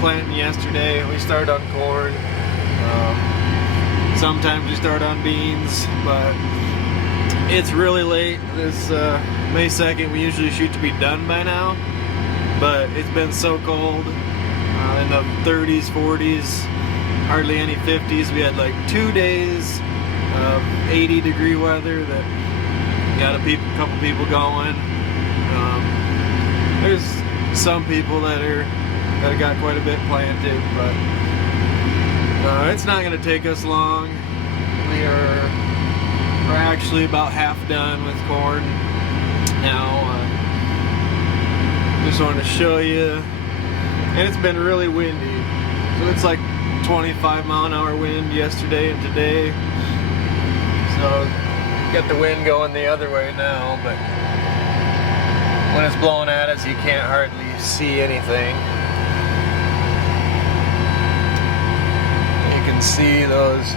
planting yesterday. We started on corn. Sometimes we start on beans, but it's really late. This May 2nd, we usually shoot to be done by now, but it's been so cold, in the 30s, 40s, hardly any 50s. We had like 2 days of 80-degree weather that got a couple people going. There's some people that got quite a bit planted, but it's not going to take us long. We're actually about half done with corn now. Just wanted to show you, and it's been really windy, so it's like 25-mile-an-hour wind yesterday and today, so got the wind going the other way now, but when it's blowing at us you can't hardly see anything. You can see those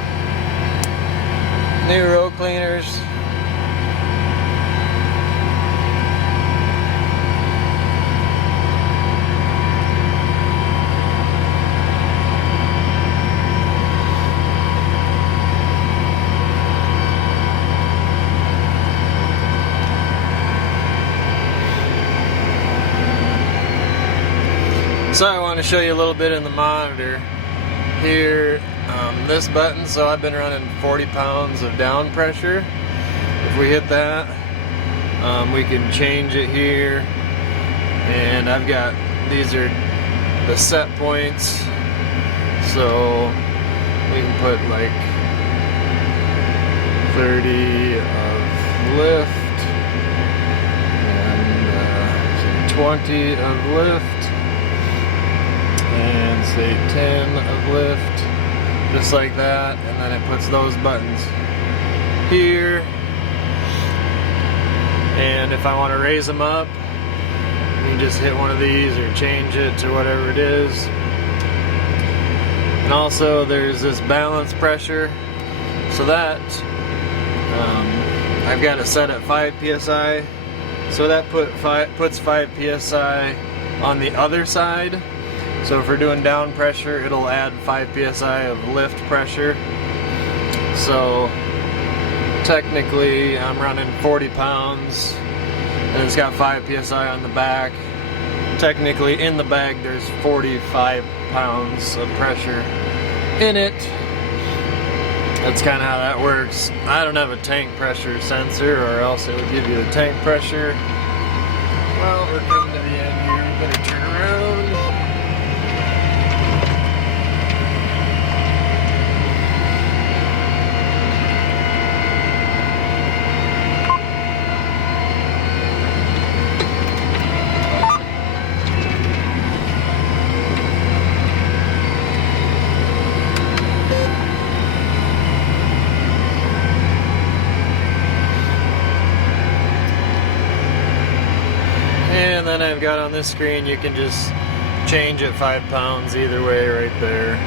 new row cleaners. So I want to show you a little bit in the monitor here. This button, so I've been running 40 pounds of down pressure. If we hit that, we can change it here, and I've got, these are the set points, so we can put like 30 of lift and 20 of lift and say 10 of lift. Just like that, and then it puts those buttons here, and if I want to raise them up, you just hit one of these or change it to whatever it is. And also there's this balance pressure, so that I've got it set at 5 psi, so that puts 5 psi on the other side. So if we're doing down pressure, it'll add 5 psi of lift pressure. So technically I'm running 40 pounds and it's got 5 psi on the back. Technically in the bag there's 45 pounds of pressure in it. That's kind of how that works. I don't have a tank pressure sensor, or else it would give you the tank pressure. Well, we're coming to the end here. We better turn around. And then I've got on this screen, you can just change it 5 pounds either way right there.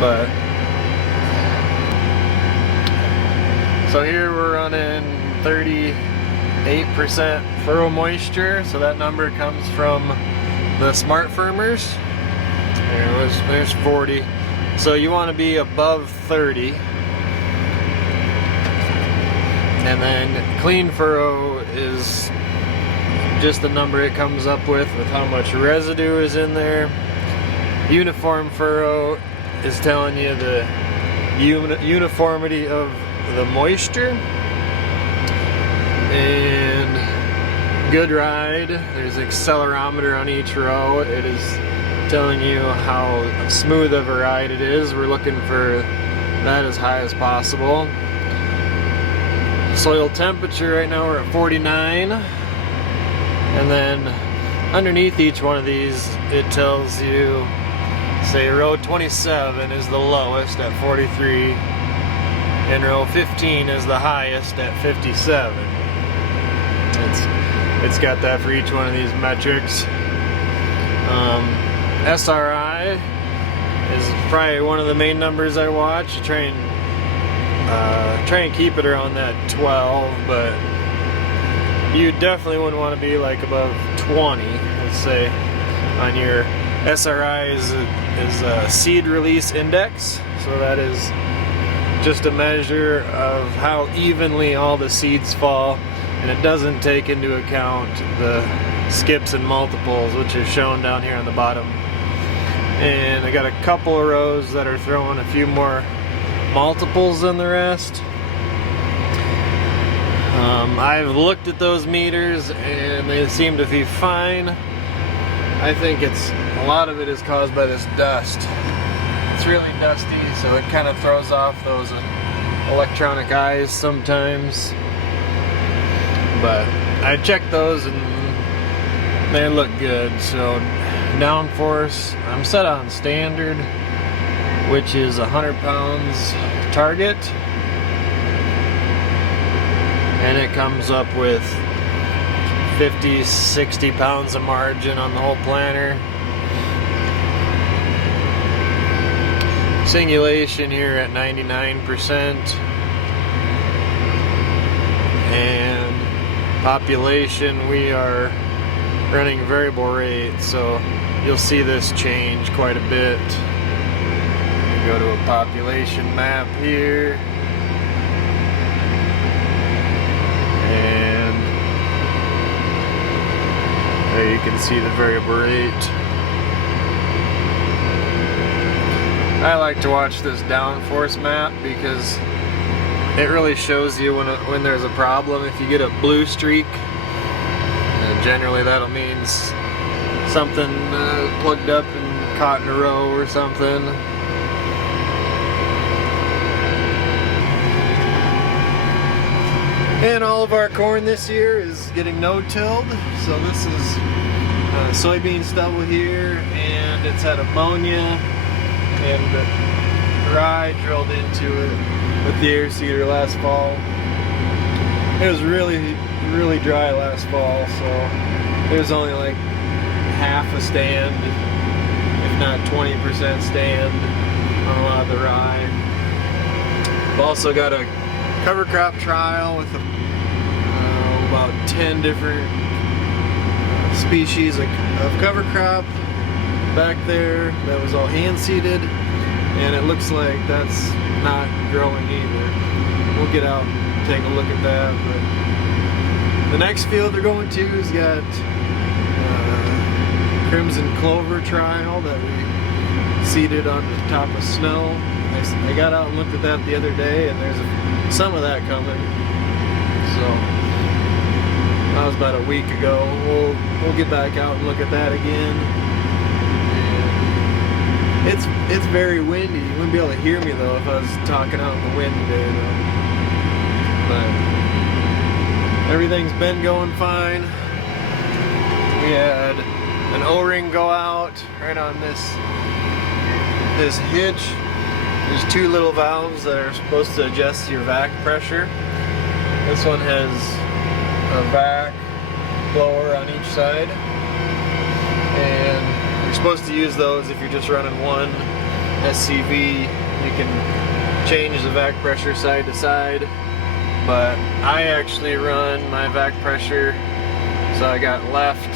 But so here we're running 38% furrow moisture, so that number comes from the smart firmers. There's 40. So you want to be above 30. And then clean furrow is just the number it comes up with how much residue is in there. Uniform furrow is telling you the uniformity of the moisture. And good ride, there's an accelerometer on each row. It is telling you how smooth of a ride it is. We're looking for that as high as possible. Soil temperature right now we're at 49. And then underneath each one of these, it tells you, say row 27 is the lowest at 43, and row 15 is the highest at 57. It's got that for each one of these metrics. SRI is probably one of the main numbers I watch. Try and keep it around that 12, but you definitely wouldn't want to be like above 20, let's say, on your SRI is a seed release index, so that is just a measure of how evenly all the seeds fall, and it doesn't take into account the skips and multiples, which is shown down here on the bottom. And I got a couple of rows that are throwing a few more multiples than the rest. I've looked at those meters and they seem to be fine. I think a lot of it is caused by this dust. It's really dusty, so it kind of throws off those electronic eyes sometimes. But I checked those and they look good. So downforce, I'm set on standard, which is 100 pounds target, and it comes up with 50-60 pounds of margin on the whole planter. Singulation here at 99%, and population we are running variable rate, so you'll see this change quite a bit. Go to a population map here, and there you can see the variable rate. I like to watch this downforce map because it really shows you when there's a problem. If you get a blue streak, generally that'll mean something plugged up and caught in a row or something. And all of our corn this year is getting no-tilled, so this is soybean stubble here, and it's had ammonia and rye drilled into it with the air seeder last fall. It was really dry last fall, so there's only like half a stand, if not 20% stand on a lot of the rye. I've also got a cover crop trial with about 10 different species of cover crop back there that was all hand seeded, and it looks like that's not growing either. We'll get out and take a look at that. But the next field they're going to has got crimson clover trial that we seeded on the top of snow. I got out and looked at that the other day, and there's some of that coming. So that was about a week ago. We'll get back out and look at that again. And it's very windy. You wouldn't be able to hear me though if I was talking out in the wind today though. But everything's been going fine. We had an O-ring go out right on this hitch. There's two little valves that are supposed to adjust your vac pressure. This one has a vac blower on each side, and you're supposed to use those if you're just running one SCV. You can change the vac pressure side to side, but I actually run my vac pressure, so I got left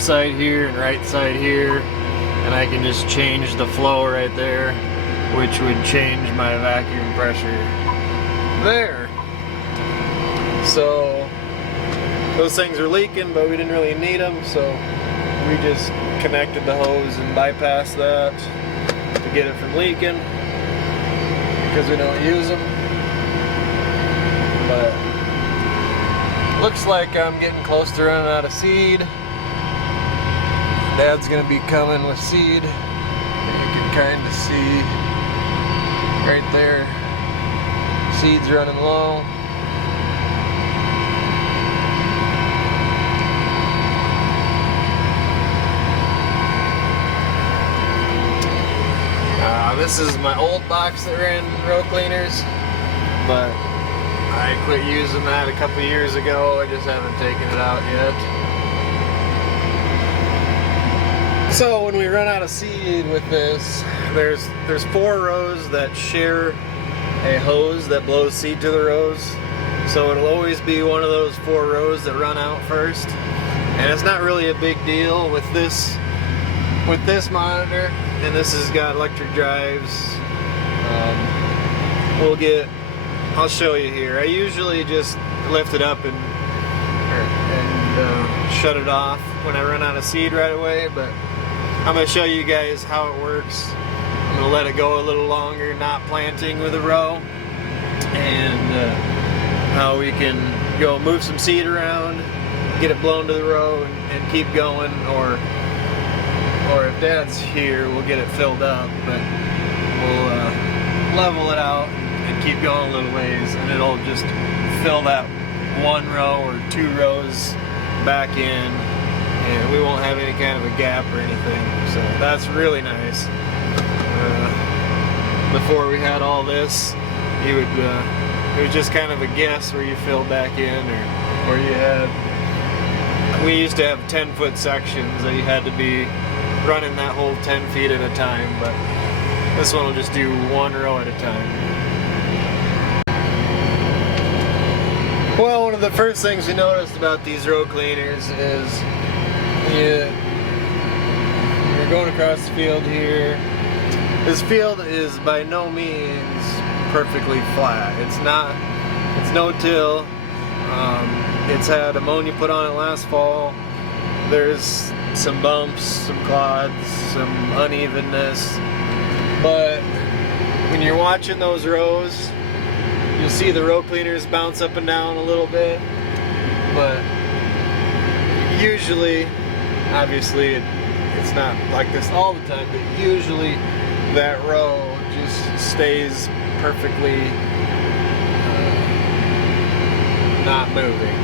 side here and right side here, and I can just change the flow right there, which would change my vacuum pressure there. So those things are leaking, but we didn't really need them, so we just connected the hose and bypassed that to get it from leaking because we don't use them. But looks like I'm getting close to running out of seed. Dad's gonna be coming with seed. You can kind of see right there, seeds running low. This is my old box that ran row cleaners, but I quit using that a couple years ago. I just haven't taken it out yet. So when we run out of seed with this, there's 4 rows that share a hose that blows seed to the rows. So it'll always be one of those 4 rows that run out first. And it's not really a big deal with this with this monitor, and this has got electric drives. I'll show you here. I usually just lift it up and shut it off when I run out of seed right away, but I'm going to show you guys how it works. I'm going to let it go a little longer, not planting with a row, and how we can go move some seed around, get it blown to the row, and keep going, or if Dad's here, we'll get it filled up, but we'll level it out and keep going a little ways, and it'll just fill that one row or two rows back in, and we won't have any kind of a gap or anything. So that's really nice. Before we had all this, it was just kind of a guess where you filled back in, or you had. We used to have 10-foot sections that you had to be running that whole 10 feet at a time, but this one will just do one row at a time. Well, one of the first things we noticed about these row cleaners is you're going across the field here. This field is by no means perfectly flat. It's no-till. It's had ammonia put on it last fall. There's some bumps, some clods, some unevenness. But when you're watching those rows, you'll see the row cleaners bounce up and down a little bit. But usually, obviously, it's not like this all the time, but usually that row just stays perfectly not moving.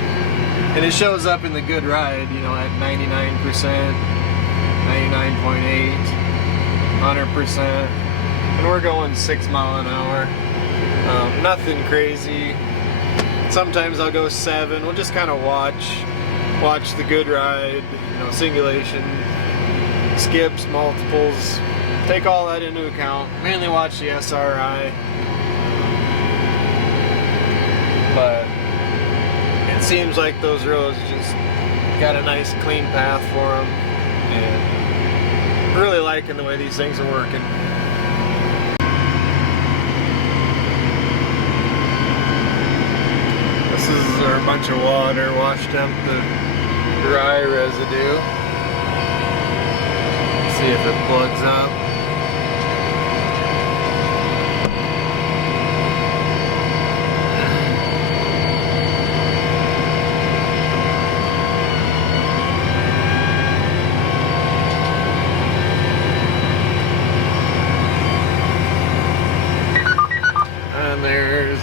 And it shows up in the good ride, you know, at 99%, 99.8, 100%. And we're going 6 miles an hour. Nothing crazy. Sometimes I'll go 7. We'll just kind of watch the good ride, you know, singulation, skips, multiples. Take all that into account. Mainly watch the SRI. But it seems like those rows just got a nice clean path for them, and really liking the way these things are working. This is our bunch of water washed up the dry residue. Let's see if it plugs up. And there's,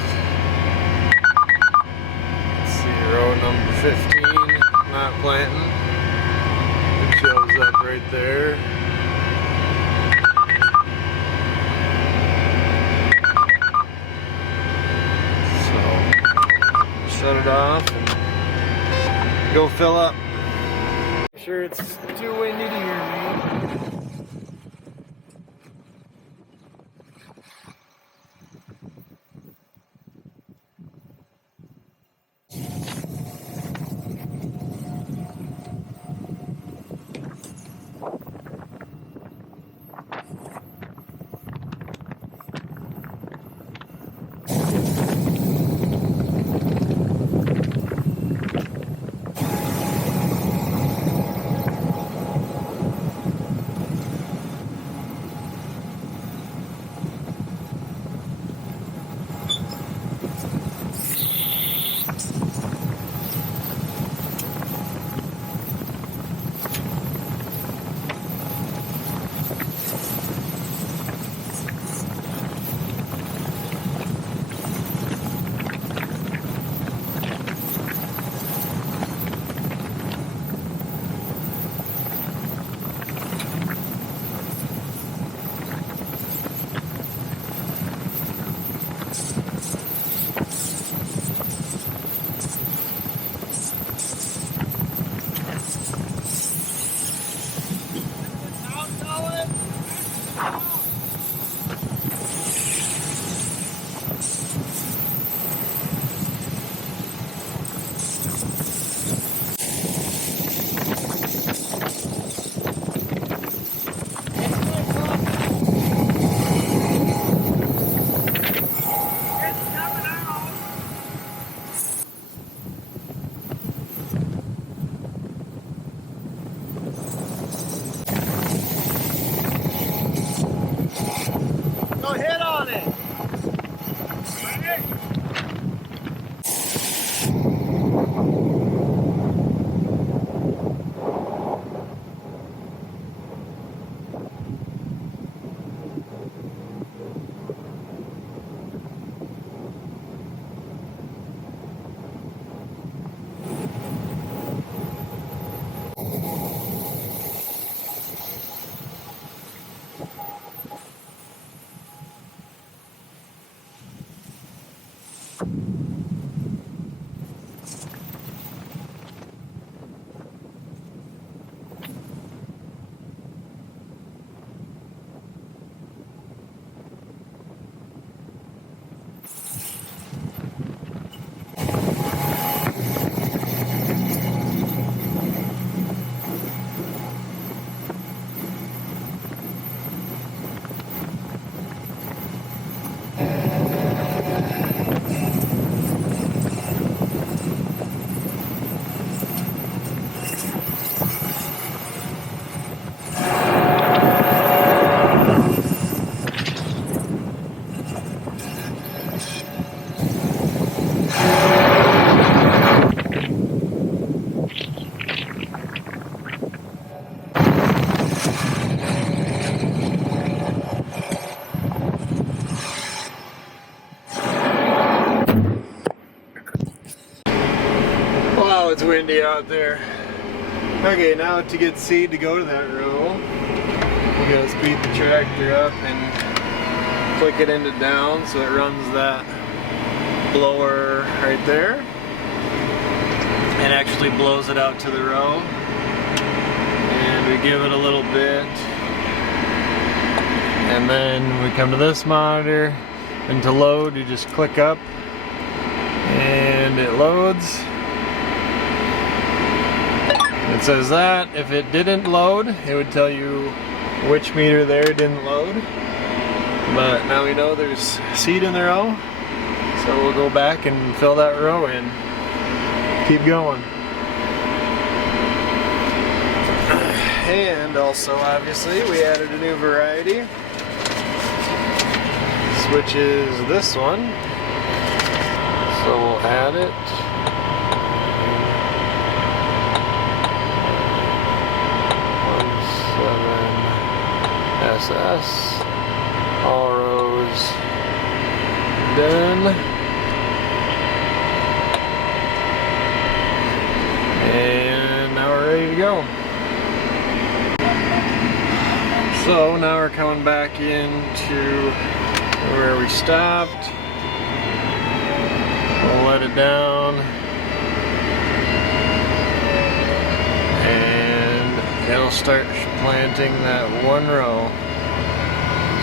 let's see, row number 15, not planting. It shows up right there. So, shut it off and go fill up. I'm sure it's too windy to hear me. out there. Okay, now to get seed to go to that row, you gotta speed the tractor up and click it into down so it runs that blower right there and actually blows it out to the row. And we give it a little bit, and then we come to this monitor, and to load you just click up and it loads. It says that if it didn't load, it would tell you which meter there didn't load. But now we know there's seed in the row, so we'll go back and fill that row in. Keep going. And also, obviously, we added a new variety, which is this one. So we'll add it. 17SS, all rows done. And now we're ready to go. So now we're coming back into where we stopped. We'll let it down. And it'll start planting that one row.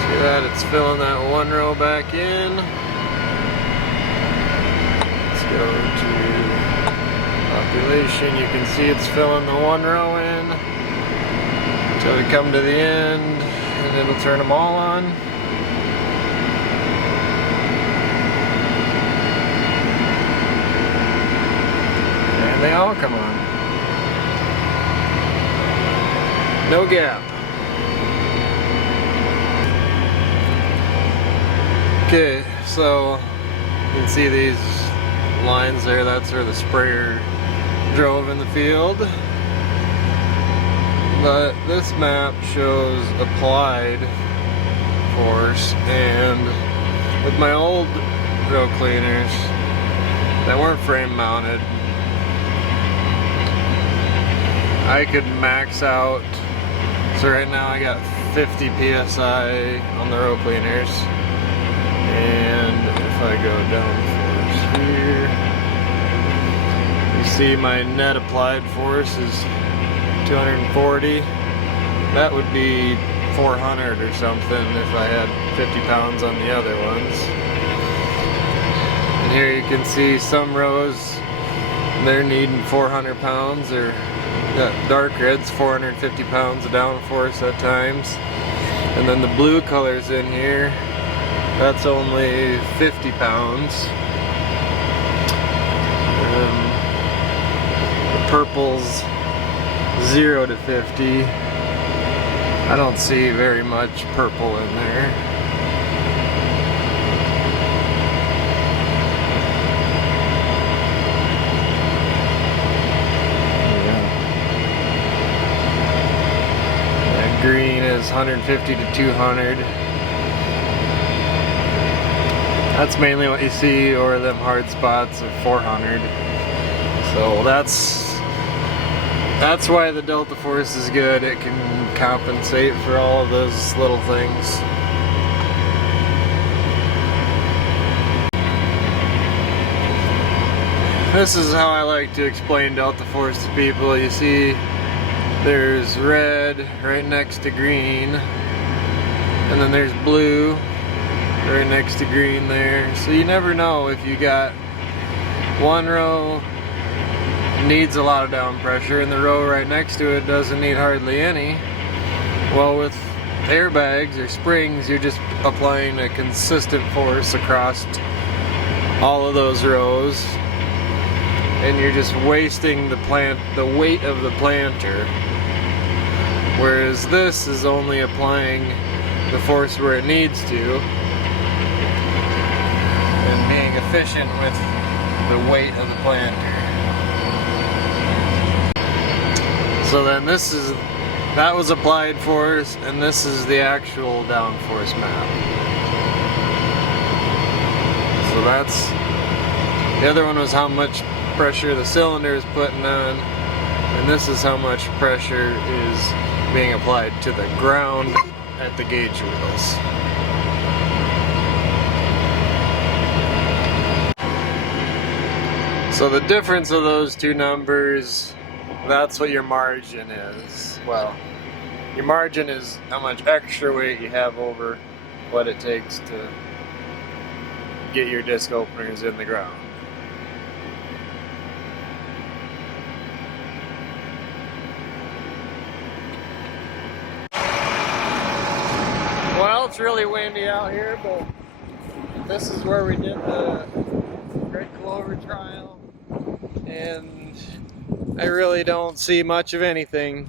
See that? It's filling that one row back in. Let's go to population. You can see it's filling the one row in until we come to the end, and it'll turn them all on. And they all come on. No gap. Okay, so you can see these lines there, that's where the sprayer drove in the field. But this map shows applied force, and with my old row cleaners that weren't frame mounted, I could max out. So right now I got 50 PSI on the row cleaners, and if I go down force here, you see my net applied force is 240. That would be 400 or something if I had 50 pounds on the other ones. And here you can see some rows, they're needing 400 pounds, or dark red's 450 pounds of downforce at times. And then the blue colors in here, that's only 50 pounds. The purple's 0 to 50. I don't see very much purple in there. That green is 150 to 200. That's mainly what you see, or them hard spots of 400. So that's why the Delta Force is good. It can compensate for all of those little things. This is how I like to explain Delta Force to people. You see there's red right next to green, and then there's blue right next to green there. So you never know if you got one row needs a lot of down pressure and the row right next to it doesn't need hardly any. Well, with airbags or springs, you're just applying a consistent force across all of those rows, and you're just wasting the weight of the planter. Whereas this is only applying the force where it needs to and being efficient with the weight of the planter. So then that was applied force, and this is the actual downforce map. So the other one was how much pressure the cylinder is putting on. And this is how much pressure is being applied to the ground at the gauge wheels. So the difference of those two numbers, that's what your margin is. Well, your margin is how much extra weight you have over what it takes to get your disc openers in the ground. Well, it's really windy out here, but this is where we did the great clover trial, and I really don't see much of anything.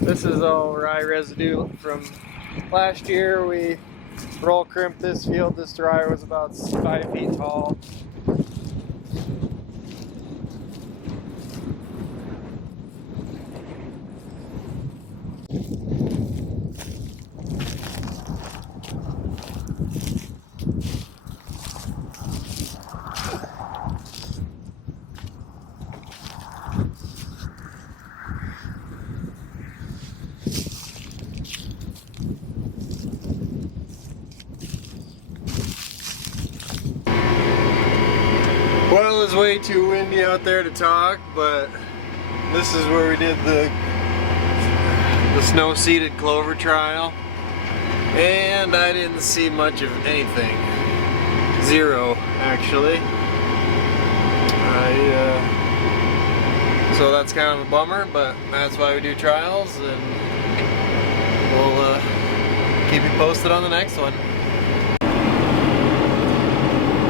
This is all rye residue from last year. We roll crimped this field. This rye was about 5 feet tall. Well, it's way too windy out there to talk, but this is where we did the snow-seeded clover trial, and I didn't see much of anything. Zero, actually. So that's kind of a bummer, but that's why we do trials, and we'll keep you posted on the next one.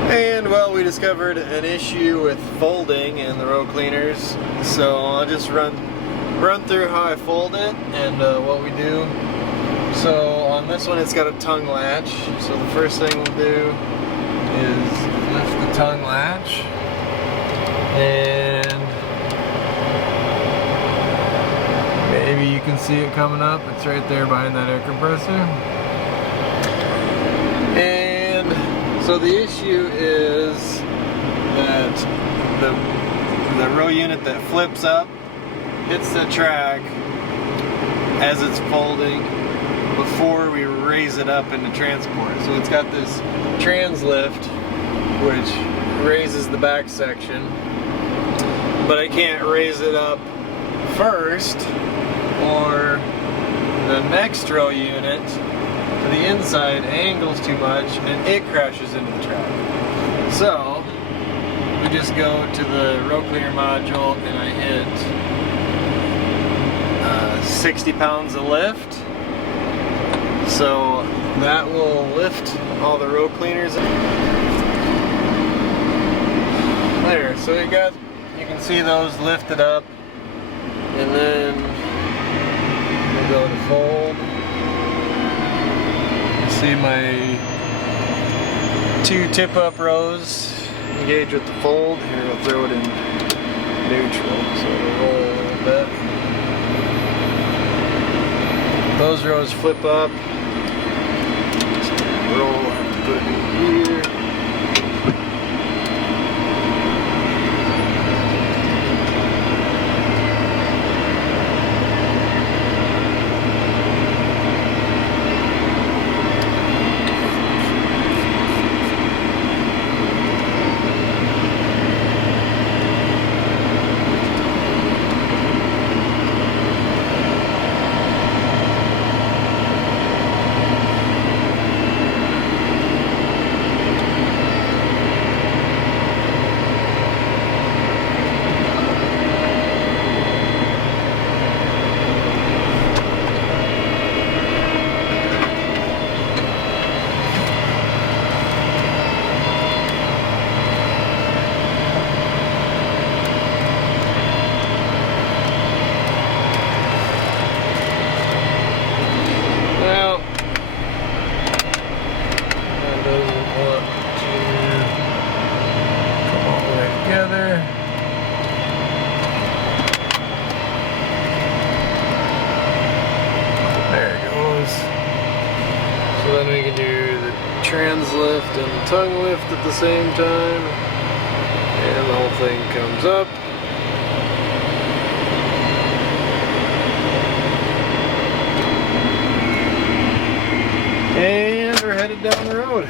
And well, we discovered an issue with folding in the row cleaners, so I'll just run through how I fold it and what we do. So on this one, it's got a tongue latch. So the first thing we'll do is lift the tongue latch, and maybe you can see it coming up. It's right there behind that air compressor. So the issue is that the row unit that flips up hits the track as it's folding before we raise it up into transport. So it's got this trans lift which raises the back section, but I can't raise it up first or the next row unit to the inside angles too much and it crashes into the track. So we just go to the row cleaner module and I hit 60 pounds of lift. So that will lift all the row cleaners. There, so you can see those lifted up, and then we'll go to fold. See my 2 tip-up rows engage with the fold. Here, we'll throw it in neutral, so we'll roll a little bit. Those rows flip up. So roll, I have to put it in here. So then we can do the trans lift and the tongue lift at the same time. And the whole thing comes up. And we're headed down the road.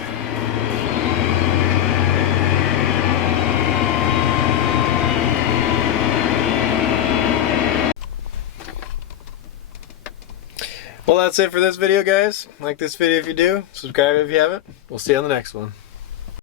Well, that's it for this video, guys. Like this video if you do, subscribe if you haven't. We'll see you on the next one.